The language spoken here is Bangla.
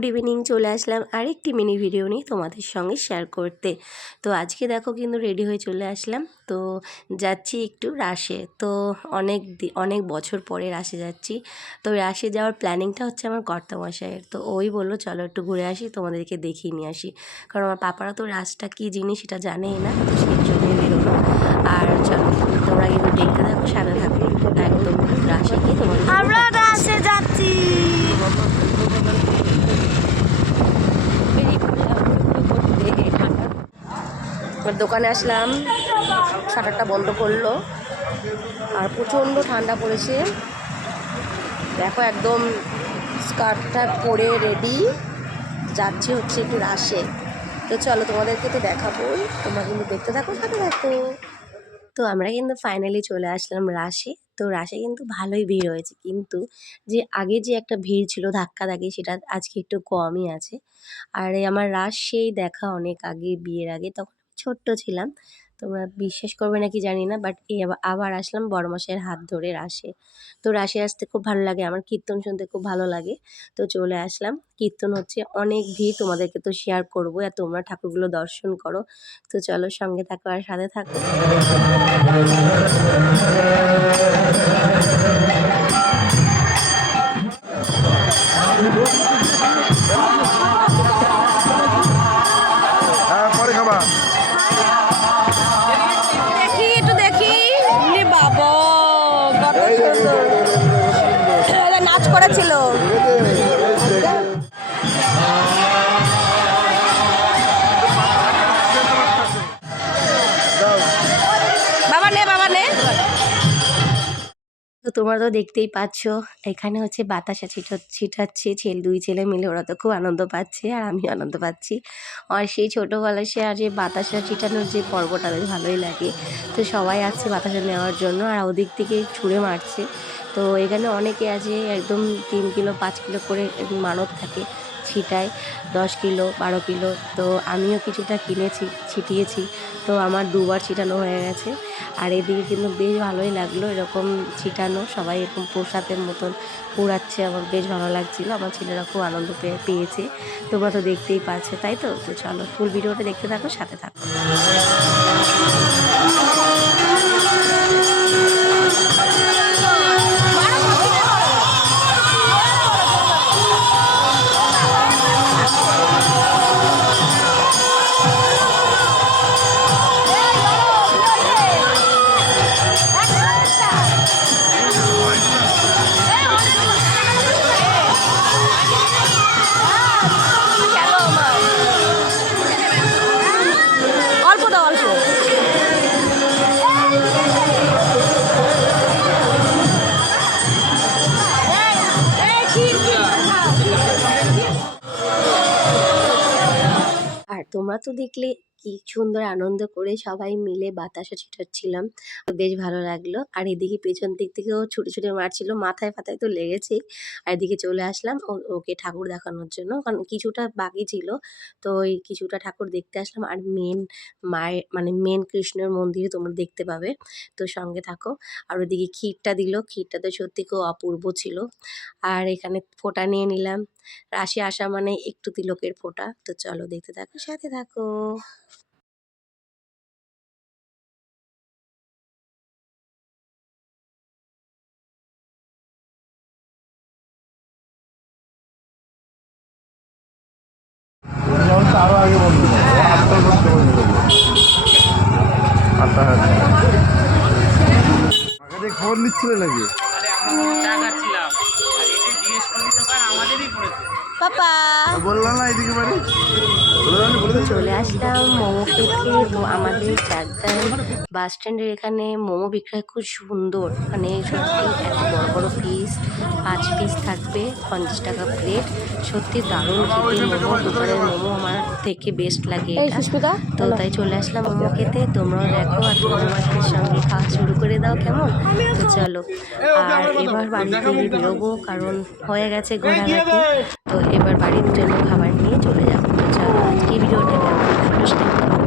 গুড ইভিনিং চলে আসলাম আরেকটি মিনি ভিডিও নিয়ে তোমাদের সঙ্গে শেয়ার করতে। তো আজকে দেখো কিন্তু রেডি হয়ে চলে আসলাম। তো যাচ্ছি একটু রাশে। তো অনেক অনেক বছর পরে রাশে যাচ্ছি। তো রাশে যাওয়ার প্ল্যানিংটা হচ্ছে আমার কর্তামশাইয়ের। তো ওই বলল, চলো একটু ঘুরে আসি, তোমাদেরকে দেখিয়ে নিয়ে আসি। কারণ আমার পাপারা তো রাসটা কী জিনিস সেটা জানেই না, তো সেই জন্যই বেরোলো। আর চলো তোমরা কিন্তু দেখতে থাকো সারা থাকো একদম রাশে গিয়ে তোমাদের সঙ্গে আমরা দেখা হচ্ছে। রাসে যাচ্ছি এবার দোকানে আসলাম, শাটারটা বন্ধ করল, আর প্রচণ্ড ঠান্ডা পড়েছে। দেখো একদম স্কার্টটা পরে রেডি যাচ্ছি হচ্ছে একটু রাশে তো চলো তোমাদেরকে তো দেখাবোই তোমরা কিন্তু দেখতে থাকো, সাথে দেখো তো আমরা কিন্তু ফাইনালি চলে আসলাম রাশে তো রাশে কিন্তু ভালোই ভিড় হয়েছে, কিন্তু যে আগে যে একটা ভিড় ছিল, ধাক্কা ধাক্কি, সেটা আজকে একটু কমই আছে। আর আমার রাশ সেই দেখা অনেক আগে, বিয়ের আগে, তখন ছোট্ট ছিলাম। তোমরা বিশ্বাস করবে নাকি জানি না বাট এই আবার- আসলাম বড় মশাইয়ের হাত ধরে রাশে। তো রাশে আসতে খুব ভালো লাগে, আমার কীর্তন শুনতে খুব ভালো লাগে। তো চলে আসলাম। কীর্তন হচ্ছে অনেক ভিড়, তোমাদেরকে তো শেয়ার করব। আর তোমরা ঠাকুরগুলো দর্শন করো। তো চলো সঙ্গে থাকো আর সাথে থাকো। নাচ করেছিল তো তোমরা তো দেখতেই পাচ্ছ, এখানে হচ্ছে বাতাসা ছিটা, ছিটাচ্ছে ছেলে দুই ছেলে মিলে ওরা তো খুব আনন্দ পাচ্ছে আর আমি আনন্দ পাচ্ছি। আর সেই ছোটোবেলায় সে আর যে বাতাসা ছিটানোর যে পর্বটা বেশ ভালোই লাগে। তো সবাই আসছে বাতাসা নেওয়ার জন্য আর ওদিক থেকে ছুঁড়ে মারছে। তো এখানে অনেকে আছে একদম তিন কিলো, পাঁচ কিলো করে মানব থাকে। ছিটায় দশ কিলো, বারো কিলো। তো আমিও কিছুটা কিনেছি, ছিটিয়েছি। তো আমার দুবার ছিটানো হয়ে গেছে। আর এদিকে কিন্তু বেশ ভালোই লাগল এরকম ছিটানো। সবাই এরকম প্রসাদের মতন পুড়াচ্ছে, আমার বেশ ভালো লাগছিল। আমার ছেলেরা খুব আনন্দ পেয়ে, পেয়েছে। তোমরা তো দেখতেই পাচ্ছ তাই তো? তো চলো ফুল ভিডিওটা দেখতে থাকো, সাথে থাকো। আর তোমরা তো দেখলে কি সুন্দর আনন্দ করে সবাই মিলে বাতাসা ছিটাচ্ছিলাম। বেশ ভালো লাগল। আর এদিকে পেছন দিক থেকেও ছুটে ছুটে মারছিল মাথায় ফাতায় তো লেগেছেই। আর এদিকে চলে আসলাম ওকে ঠাকুর দেখানোর জন্য। কারণ কিছুটা বাকি ছিল, তো ওই কিছুটা ঠাকুর দেখতে আসলাম। আর মেন মায়ের মানে মেন কৃষ্ণের মন্দিরে তোমরা দেখতে পাবে। তো সঙ্গে থাকো। আর ওদিকে ক্ষীরটা দিল। ক্ষীরটা তো সত্যি খুব অপূর্ব ছিল। আর এখানে ফোঁটা নিয়ে নিলাম। রাশি আসা মানে একটু তিলকের ফোঁটা। তো চলো দেখতে থাকো, সাথে থাকো। আরও আগে বন্ধ আটটা বন্ধ আটটা হ্যাঁ। আগে খবর নিচ্ছিল নাকি? পাপা। বললাম না এদিকে বাড়ি। চলে আসলাম মোমো খেতে তো আমাদের চারদার বাস স্ট্যান্ডের এখানে মোমো বিক্রয় খুব সুন্দর। মানে সত্যি এত বড় বড় পিস পাঁচ পিস থাকবে পঞ্চাশ টাকা প্লেট সত্যি দারুণ খেতে মোমো দোকানের মোমো আমার থেকে বেস্ট লাগে এটা। তো তাই চলে আসলাম মোমো খেতে। তোমরাও দেখো আর তোমরা আমার সঙ্গে খাওয়া শুরু করে দাও কেমন? তো চলো আর এবার বাড়ি থেকে বেরোবো কারণ হয়ে গেছে ঘোরাঘাটি। তো এবার বাড়ির জন্য খাবার নিয়ে চলে যাব। তো চলো আজকে ভিডিওটা